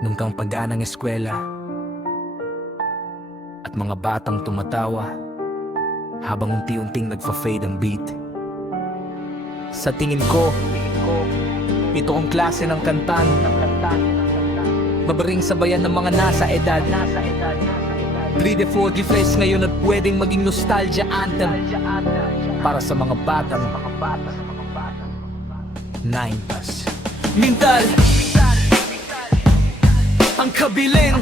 Nung kang pagdaan ng eskwela at mga batang tumatawa habang unti-unting nagfa-fade ang beat. Sa tingin ko, ito ang klase ng kantan mabaring sabayan ng mga nasa edad 3D 4G flash ngayon at pwedeng maging nostalgia anthem para sa mga batang 9+. Mintal ang kabilin,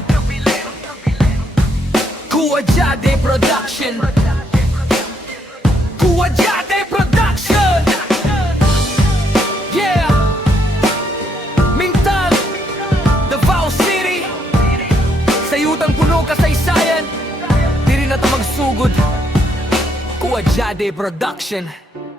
Kuwajade Production, Kuwajade Production. Yeah, Mintal, Davao City, sayutang puno kasaysayan, di rin natin magsugod. Kuwajade Production.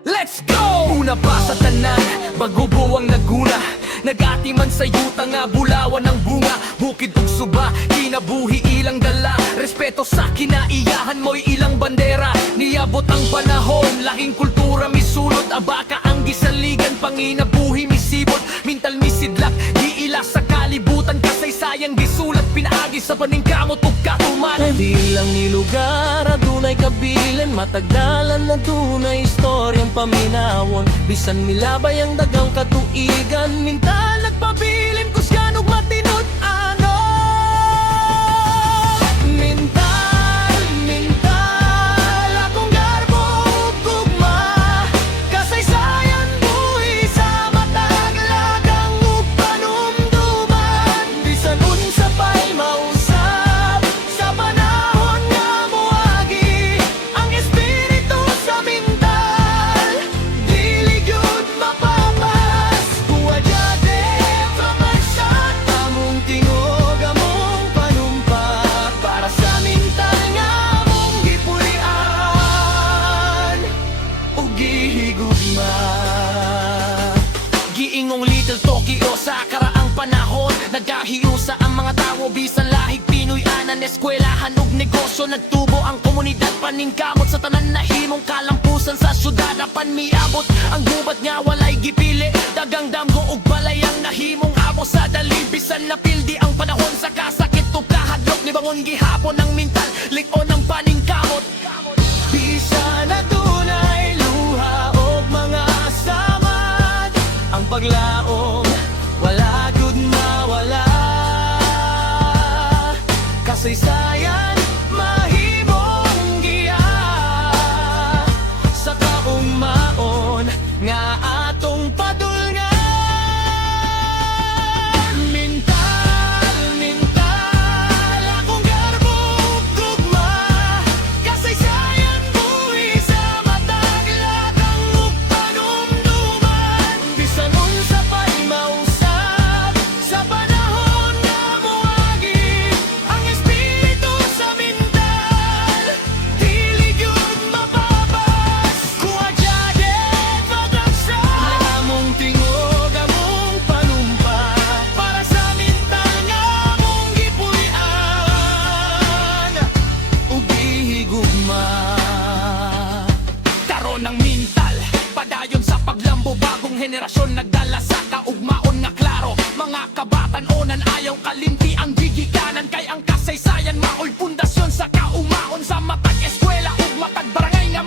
Let's go! Una pa sa tanan, bago buwang naguna, nag-atiman sa yuta nga bulawan ng bunga. Bukid ug suba, kinabuhi ilang dala, respeto sa kinaiyahan mo'y ilang bandera. Niabot ang panahon, lahing kultura misulot, abaka ang gisaligan, panginabuhi misibot. Mintal misidlak, giila sa kalibutan, kasaysayang gisulat, pinaagi sa paningkamot ug katuman. Di lang ni lugar, adunay kabilin, matagdalan na dunay istoryang paminawon. Bisan milabay ang dagang katuigan, mintal nagpabilin kusgan ug matinod ano. Mintal, mintal, akong garbo ug gugma, kasaysayan buhi sa matag lagang ug panumduman. Bisan unsa pa'y mausap sa panahon nga moagi, ang espiritu sa mintal dili gyud mapapas. Kuwajade Production, among tingog among panumpa, para sa mintal nga among gipuy-an ug gihigugma. Giingong Little Tokyo sa karaang panahon, nagkahiusa ang mga tawo bisan lahig Pinoy anan, eskwelahan ug negosyo. Nagtubo ang komunidad, paningkamot sa tanan na himong kalampusan sa syudad. Apan miabot ang gubat nga walay gipili, dagang damgo ug balayang nahimong amo sa dali. Bisan napildi ang panahon sa kasakit ug kahadlok, ni bangon gihapon ang mintal, lik-on ang paningkamot. Bisan adunay luha ug mga samad, ang paglaom wala gud mawala. Kasaysayan mahimong giya sa kaugmaon nga atong padulngan. Mintal, mintal, akong garbo ug gugma, kasaysayan buhi sa matag lagang ug panumduman. Bisan unsa pa'y mausap sa panahon nga moagi, ang espiritu sa mintal dili gyud mapapas. Kuwajade Production, among tingog among panumpa, para sa mintal nga among gipuy-an ug gihigugma. Karon ng mintal, padayon sa paglambo, bagong henerasyon nagdala sa kaugmaon nga klaro. Mga kabatan-onan ayaw kalimti ang gigikanan, kay ang kasaysayan maoy pundasyon sa kaumaon. Sa matag eskwela ug matag barangay nga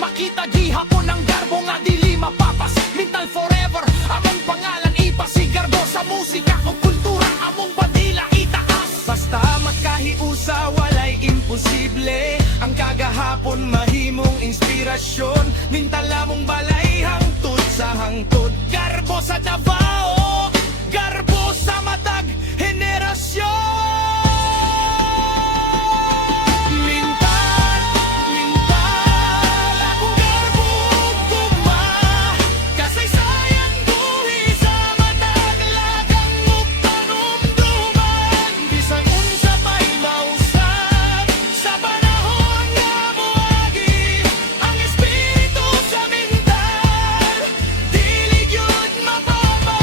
makita gihapon ang garbo nga dili mapapas. Mintal forever, among pangalan ipasigarbo, sa musika ug kultura among bandila itaas. Basta makahiusa walay imposible, ang kagahapon mahimong inspirasyon. Mintal among balay hangtod sa hangtod, garbo sa Davao, garbo sa matag henerasyon. Mintal, mintal, akong garbo ug gugma, kasaysayan buhi sa matag lagang ug panumduman. Bisan unsa pa'y mausap sa panahon nga moagi, ang espiritu sa mintal dili gyud mapapas.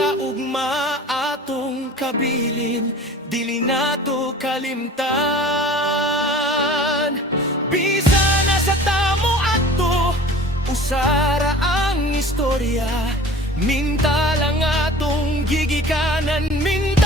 sa ugma atong kabilin, dili nato kalimtan. Bisa na sa tamo ato, usara ang istorya, minta lang atong gigikanan, minta